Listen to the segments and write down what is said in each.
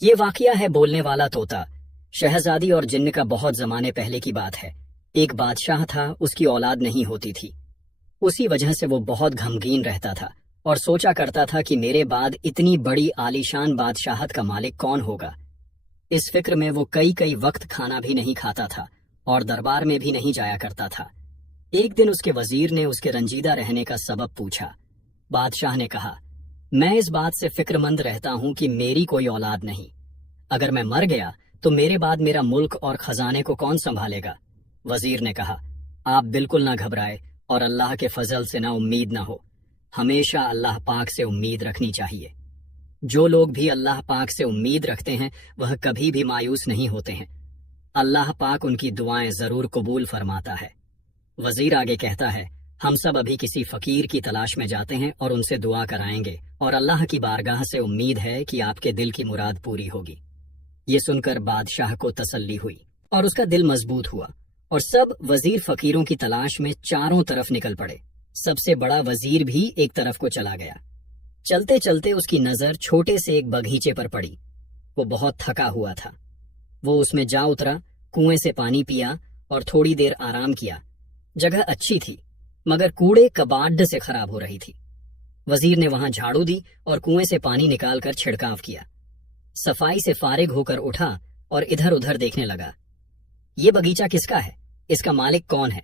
یہ واقعہ ہے بولنے والا طوطا، شہزادی اور جن کا بہت زمانے پہلے کی بات ہے۔ ایک بادشاہ تھا، اس کی اولاد نہیں ہوتی تھی۔ اسی وجہ سے وہ بہت غمگین رہتا تھا اور سوچا کرتا تھا کہ میرے بعد اتنی بڑی عالیشان بادشاہت کا مالک کون ہوگا۔ اس فکر میں وہ کئی وقت کھانا بھی نہیں کھاتا تھا اور دربار میں بھی نہیں جایا کرتا تھا۔ ایک دن اس کے وزیر نے اس کے رنجیدہ رہنے کا سبب پوچھا۔ بادشاہ نے کہا، میں اس بات سے فکر مند رہتا ہوں کہ میری کوئی اولاد نہیں۔ اگر میں مر گیا تو میرے بعد میرا ملک اور خزانے کو کون سنبھالے گا؟ وزیر نے کہا، آپ بالکل نہ گھبرائے اور اللہ کے فضل سے نہ امید نہ ہو۔ ہمیشہ اللہ پاک سے امید رکھنی چاہیے۔ جو لوگ بھی اللہ پاک سے امید رکھتے ہیں وہ کبھی بھی مایوس نہیں ہوتے ہیں۔ اللہ پاک ان کی دعائیں ضرور قبول فرماتا ہے۔ وزیر آگے کہتا ہے، ہم سب ابھی کسی فقیر کی تلاش میں جاتے ہیں اور ان سے دعا کرائیں گے اور اللہ کی بارگاہ سے امید ہے کہ آپ کے دل کی مراد پوری ہوگی۔ یہ سن کر بادشاہ کو تسلی ہوئی اور اس کا دل مضبوط ہوا، اور سب وزیر فقیروں کی تلاش میں چاروں طرف نکل پڑے۔ سب سے بڑا وزیر بھی ایک طرف کو چلا گیا۔ چلتے چلتے اس کی نظر چھوٹے سے ایک باغیچے پر پڑی۔ وہ بہت تھکا ہوا تھا۔ وہ اس میں جا اترا، کنویں سے پانی پیا اور تھوڑی دیر آرام کیا۔ جگہ اچھی تھی مگر کوڑے کباڑ سے خراب ہو رہی تھی۔ وزیر نے وہاں جھاڑو دی اور کنویں سے پانی نکال کر چھڑکاو کیا۔ صفائی سے فارغ ہو کر اٹھا اور ادھر ادھر دیکھنے لگا۔ یہ باغیچہ کس کا ہے؟ اس کا مالک کون ہے؟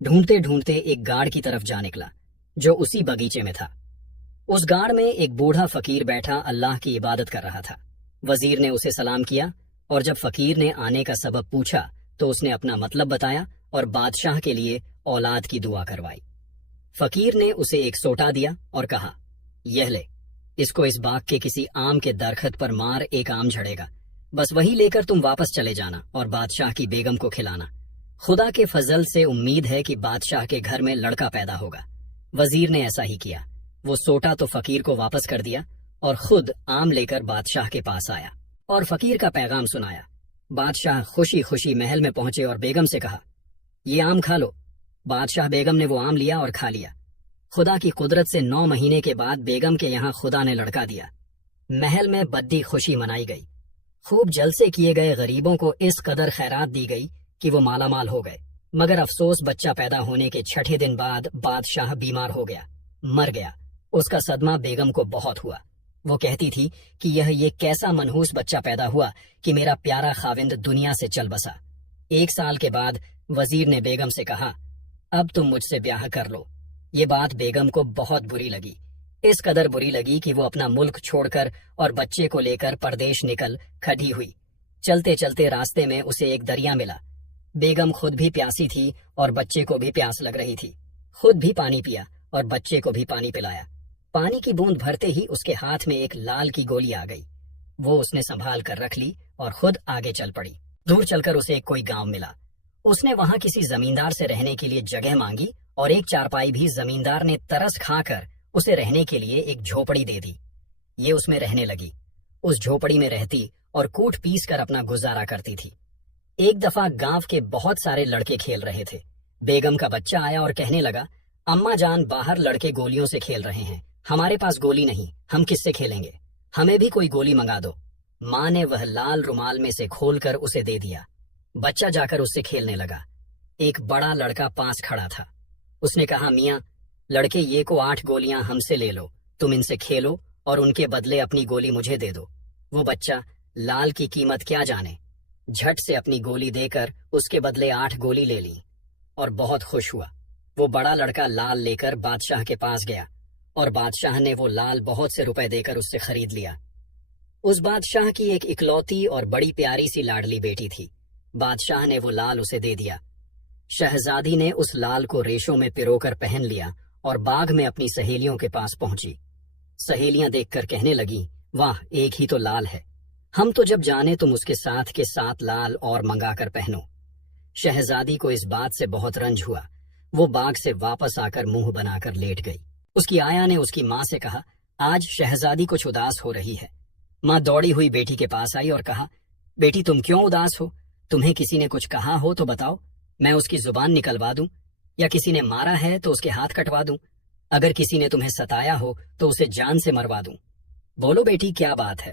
ڈھونڈتے ڈھونڈتے ایک گاڑ کی طرف جا نکلا جو اسی باغیچے میں تھا۔ اس گاڑ میں ایک بوڑھا فقیر بیٹھا اللہ کی عبادت کر رہا تھا۔ وزیر نے اسے سلام کیا اور جب فقیر نے آنے کا سبب پوچھا تو اس نے اپنا مطلب بتایا اور بادشاہ کے لیے اولاد کی دعا کروائی۔ فقیر نے اسے ایک سوٹا دیا اور کہا، یہ لے، اس کو اس باغ کے کسی آم کے درخت پر مار، ایک آم جھڑے گا، بس وہی لے کر تم واپس چلے جانا اور بادشاہ کی بیگم کو کھلانا۔ خدا کے فضل سے امید ہے کہ بادشاہ کے گھر میں لڑکا پیدا ہوگا۔ وزیر نے ایسا ہی کیا۔ وہ سوٹا تو فقیر کو واپس کر دیا اور خود آم لے کر بادشاہ کے پاس آیا اور فقیر کا پیغام سنایا۔ بادشاہ خوشی خوشی محل میں پہنچے اور بیگم سے کہا، یہ آم کھا لو۔ بادشاہ بیگم نے وہ آم لیا اور کھا لیا۔ خدا کی قدرت سے 9 مہینے کے بعد بیگم کے یہاں خدا نے لڑکا دیا۔ محل میں بدی خوشی منائی گئی۔ خوب جلسے کیے گئے، غریبوں کو اس قدر خیرات دی گئی کہ وہ مالا مال ہو گئے۔ مگر افسوس، بچہ پیدا ہونے کے 6 دن بعد بادشاہ بیمار ہو گیا، مر گیا۔ اس کا صدمہ بیگم کو بہت ہوا۔ وہ کہتی تھی کہ یہ کیسا منحوس بچہ پیدا ہوا کہ میرا پیارا خاوند دنیا سے چل بسا۔ 1 سال کے بعد وزیر نے بیگم سے کہا، اب تم مجھ سے بیاہ کر لو۔ یہ بات بیگم کو بہت بری لگی، اس قدر بری لگی کہ وہ اپنا ملک چھوڑ کر اور بچے کو لے کر پردیش نکل کھڑی ہوئی۔ چلتے چلتے راستے میں اسے ایک دریا ملا۔ بیگم خود بھی پیاسی تھی اور بچے کو بھی پیاس لگ رہی تھی۔ خود بھی پانی پیا اور بچے کو بھی پانی پلایا۔ پانی کی بوند بھرتے ہی اس کے ہاتھ میں ایک لال کی گولی آ گئی۔ وہ اس نے سنبھال کر رکھ لی اور خود آگے چل پڑی۔ دور چل کر اسے کوئی گاؤں ملا۔ اس نے وہاں کسی زمیندار سے رہنے کے لیے جگہ مانگی اور ایک چارپائی بھی زمیندار نے ترس کھا کر اسے رہنے کے لیے ایک جھوپڑی دے دی۔ یہ اس میں رہنے لگی۔ اس جھوپڑی میں رہتی اور کوٹ پیس کر اپنا گزارا کرتی تھی۔ ایک دفعہ گاؤں کے بہت سارے لڑکے کھیل رہے تھے۔ بیگم کا بچہ آیا اور کہنے لگا، اماں جان، باہر لڑکے گولیوں سے کھیل رہے ہیں، ہمارے پاس گولی نہیں، ہم کس سے کھیلیں گے؟ ہمیں بھی کوئی گولی منگا دو۔ ماں نے وہ لال رومال میں سے کھول کر اسے دے دیا۔ بچہ جا کر اس سے کھیلنے لگا۔ ایک بڑا لڑکا پاس کھڑا تھا۔ اس نے کہا، میاں لڑکے، یہ کو 8 گولیاں ہم سے لے لو، تم ان سے کھیلو اور ان کے بدلے اپنی گولی مجھے دے دو۔ وہ بچہ لال کی قیمت کیا جانے، جھٹ سے اپنی گولی دے کر اس کے بدلے 8 گولی لے لی اور بہت خوش ہوا۔ وہ بڑا لڑکا لال لے کر بادشاہ کے پاس گیا اور بادشاہ نے وہ لال بہت سے روپے دے کر اس سے خرید لیا۔ اس بادشاہ کی ایک اکلوتی اور بڑی پیاری سی لاڈلی بیٹی تھی۔ بادشاہ نے وہ لال اسے دے دیا۔ شہزادی نے اس لال کو ریشوں میں پرو کر پہن لیا اور باغ میں اپنی سہیلیوں کے پاس پہنچی۔ سہیلیاں دیکھ کر کہنے لگیں، واہ، ایک ہی تو لال ہے، ہم تو جب جانے تم اس کے ساتھ لال اور منگا کر پہنو۔ شہزادی کو اس بات سے بہت رنج ہوا۔ وہ باغ سے واپس آ کر منہ بنا کر لیٹ گئی۔ اس کی آیا نے اس کی ماں سے کہا، آج شہزادی کچھ اداس ہو رہی ہے۔ ماں دوڑی ہوئی بیٹی کے پاس آئی اور کہا، بیٹی تم کیوں اداس ہو؟ تمہیں کسی نے کچھ کہا ہو تو بتاؤ، میں اس کی زبان نکلوا دوں، یا کسی نے مارا ہے تو اس کے ہاتھ کٹوا دوں، اگر کسی نے تمہیں ستایا ہو تو اسے جان سے مروا دوں۔ بولو بیٹی، کیا بات ہے؟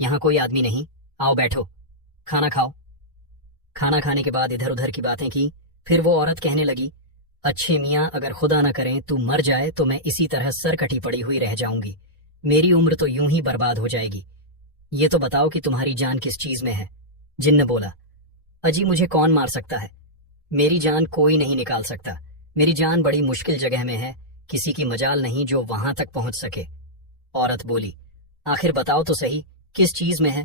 یہاں کوئی آدمی نہیں، آؤ بیٹھو، کھانا کھاؤ۔ کھانا کھانے کے بعد ادھر ادھر کی باتیں کی۔ پھر وہ عورت کہنے لگی، اچھے میاں اگر خدا نہ کریں تو مر جائے تو میں اسی طرح سر کٹی پڑی ہوئی رہ جاؤں گی، میری عمر تو یوں ہی برباد ہو جائے گی۔ یہ تو بتاؤ کہ تمہاری جان کس چیز میں ہے؟ جن نے بولا، اجی مجھے کون مار سکتا ہے، میری جان کوئی نہیں نکال سکتا، میری جان بڑی مشکل جگہ میں ہے، کسی کی مجال نہیں جو وہاں تک پہنچ سکے۔ عورت بولی، آخر بتاؤ تو صحیح کس چیز میں ہے؟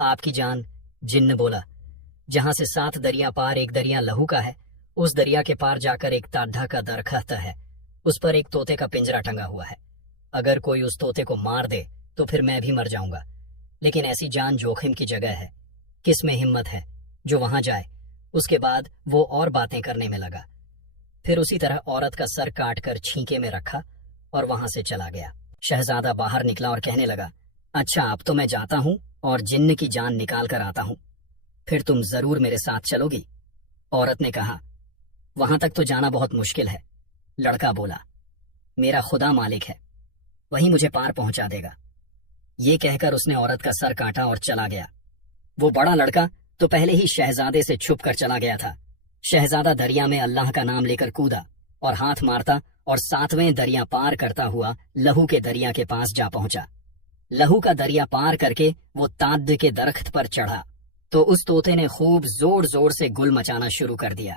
آپ کی جان۔ جن نے بولا، جہاں سے 7 دریا پار ایک دریا لہو کا ہے، اس دریا کے پار جا کر ایک تاڈھا کا درخت ہے، اس پر ایک طوطے کا پنجرا ٹنگا ہوا ہے، اگر کوئی اس طوطے کو مار دے تو پھر میں بھی مر جاؤں گا، لیکن ایسی جان جوخم کی جگہ ہے، کس میں ہمت ہے جو وہاں جائے؟ اس کے بعد وہ اور باتیں کرنے میں لگا، پھر اسی طرح عورت کا سر کاٹ کر چھینکے میں رکھا اور وہاں سے چلا گیا۔ شہزادہ باہر نکلا اور کہنے لگا، اچھا اب تو میں جاتا ہوں اور جن کی جان نکال کر آتا ہوں، پھر تم ضرور میرے ساتھ چلو گی؟ عورت نے کہا، وہاں تک تو جانا بہت مشکل ہے۔ لڑکا بولا، میرا خدا مالک ہے، وہی مجھے پار پہنچا دے گا۔ یہ کہہ کر اس نے عورت کا سر کاٹا اور چلا گیا۔ وہ بڑا لڑکا تو پہلے ہی شہزادے سے چھپ کر چلا گیا تھا۔ شہزادہ دریا میں اللہ کا نام لے کر کودا اور ہاتھ مارتا اور 7ویں دریا پار کرتا ہوا لہو کے دریا کے پاس جا پہنچا۔ لہو کا دریا پار کر کے وہ تاد کے درخت پر چڑھا تو اس طوطے نے خوب زور زور سے گل مچانا شروع کر دیا۔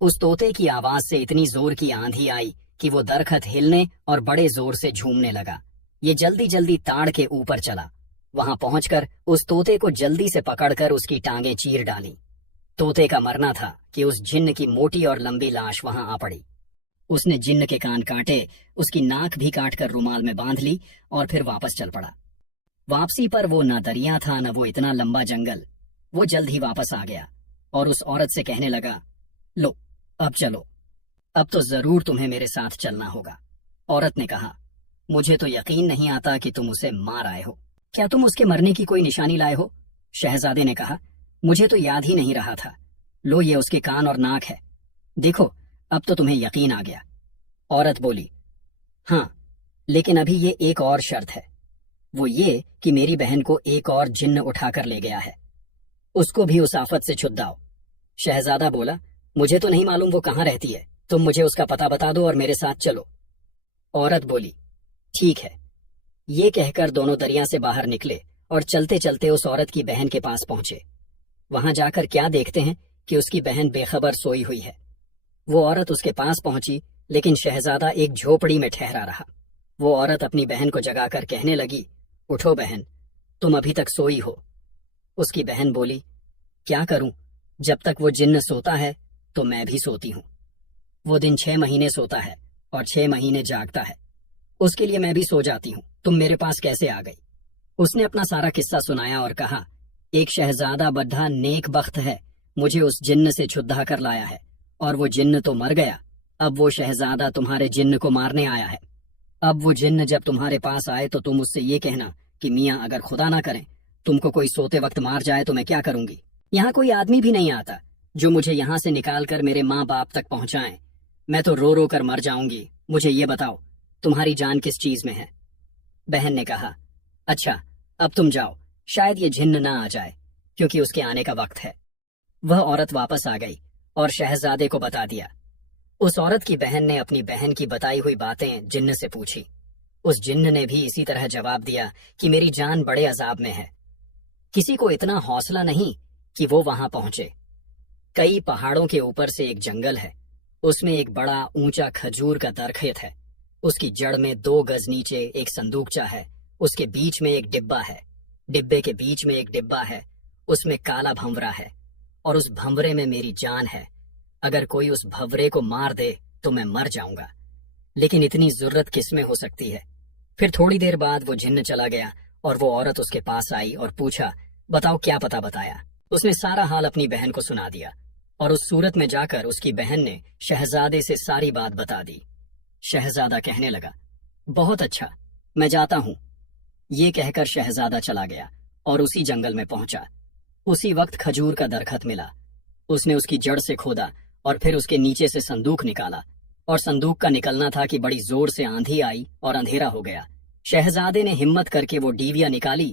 اس طوطے کی آواز سے اتنی زور کی آندھی آئی کہ وہ درخت ہلنے اور بڑے زور سے جھومنے لگا۔ یہ جلدی جلدی تاڑ کے اوپر چلا، وہاں پہنچ کر اس طوطے کو جلدی سے پکڑ کر اس کی ٹانگیں چیر ڈالی۔ طوطے کا مرنا تھا کہ اس جن کی موٹی اور لمبی لاش وہاں آ پڑی۔ اس نے جن کے کان کاٹے، اس کی ناک بھی کاٹ کر رومال میں باندھ لی اور پھر واپس چل پڑا۔ واپسی پر وہ نہ دریا تھا نہ وہ اتنا لمبا جنگل، وہ جلد ہی واپس آ گیا اور اس عورت سے کہنے لگا، لو اب چلو، اب تو ضرور تمہیں میرے ساتھ چلنا ہوگا۔ عورت نے کہا، مجھے تو یقین نہیں آتا کہ تم اسے مار آئے ہو، کیا تم اس کے مرنے کی کوئی نشانی لائے ہو؟ شہزادے نے کہا، مجھے تو یاد ہی نہیں رہا تھا، لو یہ اس کے کان اور ناک ہے، دیکھو اب تو تمہیں یقین آ گیا۔ عورت بولی، ہاں لیکن ابھی یہ ایک اور شرط ہے، وہ یہ کہ میری بہن کو ایک اور جن اٹھا کر لے گیا ہے، اس کو بھی اس آفت سے چھداؤ۔ شہزادہ بولا، مجھے تو نہیں معلوم وہ کہاں رہتی ہے، تم مجھے اس کا پتہ بتا دو اور میرے ساتھ چلو۔ عورت بولی، ٹھیک ہے۔ یہ کہہ کر دونوں دریا سے باہر نکلے اور چلتے چلتے اس عورت کی بہن کے پاس پہنچے۔ وہاں جا کر کیا دیکھتے ہیں کہ اس کی بہن بے خبر سوئی ہوئی ہے۔ وہ عورت اس کے پاس پہنچی لیکن شہزادہ ایک جھوپڑی میں ٹھہرا رہا۔ وہ عورت اپنی بہن کو جگا کر کہنے لگی، اٹھو بہن، تم ابھی تک سوئی ہو۔ اس کی بہن بولی، کیا کروں، جب تک وہ جن سوتا ہے تو میں بھی سوتی ہوں۔ وہ دن 6 مہینے سوتا ہے اور 6 مہینے جاگتا ہے، اس کے لیے میں بھی سو جاتی ہوں، تم میرے پاس کیسے آ گئی؟ اس نے اپنا سارا قصہ سنایا اور کہا، ایک شہزادہ بڈھا نیک بخت ہے، مجھے اس جن سے چھدا کر لایا ہے، اور وہ جن تو مر گیا، اب وہ شہزادہ تمہارے جن کو مارنے آیا ہے۔ اب وہ جن جب تمہارے پاس آئے تو تم اس سے یہ کہنا کہ میاں اگر خدا نہ کریں تم کو کوئی سوتے وقت مار جائے تو میں کیا کروں گی؟ یہاں کوئی آدمی بھی نہیں آتا جو مجھے یہاں سے نکال کر میرے ماں باپ تک پہنچائیں، میں تو رو رو کر مر جاؤں گی۔ مجھے یہ بتاؤ تمہاری جان کس چیز میں ہے؟ بہن نے کہا، اچھا اب تم جاؤ، شاید یہ جن نہ آ جائے کیونکہ اس کے آنے کا وقت ہے۔ وہ عورت واپس آ گئی اور شہزادے کو بتا دیا۔ اس عورت کی بہن نے اپنی بہن کی بتائی ہوئی باتیں جن سے پوچھی۔ اس جن نے بھی اسی طرح جواب دیا کہ میری جان بڑے عذاب میں ہے۔ کسی کو اتنا حوصلہ نہیں کہ وہ وہاں پہنچے۔ کئی پہاڑوں کے اوپر سے ایک جنگل ہے، اس میں ایک بڑا اونچا کھجور کا درخت ہے، اس کی جڑ میں 2 گز نیچے ایک صندوقچہ ہے، اس کے بیچ میں ایک ڈبہ ہے، ڈبے کے بیچ میں ایک ڈبہ ہے، اس میں کالا بھنورا ہے، اور اس بھنورے میں میری جان ہے۔ اگر کوئی اس بھنورے کو مار دے تو میں مر جاؤں گا، لیکن اتنی ضرورت کس میں ہو سکتی ہے؟ پھر تھوڑی دیر بعد وہ جن چلا گیا اور وہ عورت اس کے پاس آئی اور پوچھا، بتاؤ کیا پتہ بتایا؟ اس نے سارا حال اپنی بہن کو سنا دیا اور اس صورت میں جا کر اس کی بہن نے شہزادے سے ساری بات بتا دی۔ شہزادہ کہنے لگا، بہت اچھا، میں جاتا ہوں۔ یہ کہہ کر شہزادہ چلا گیا اور اسی جنگل میں پہنچا۔ اسی وقت کھجور کا درخت ملا، اس نے اس کی جڑ سے کھودا اور پھر اس کے نیچے سے صندوق نکالا، اور صندوق کا نکلنا تھا کہ بڑی زور سے آندھی آئی اور اندھیرا ہو گیا۔ شہزادے نے ہمت کر کے وہ ڈیویا نکالی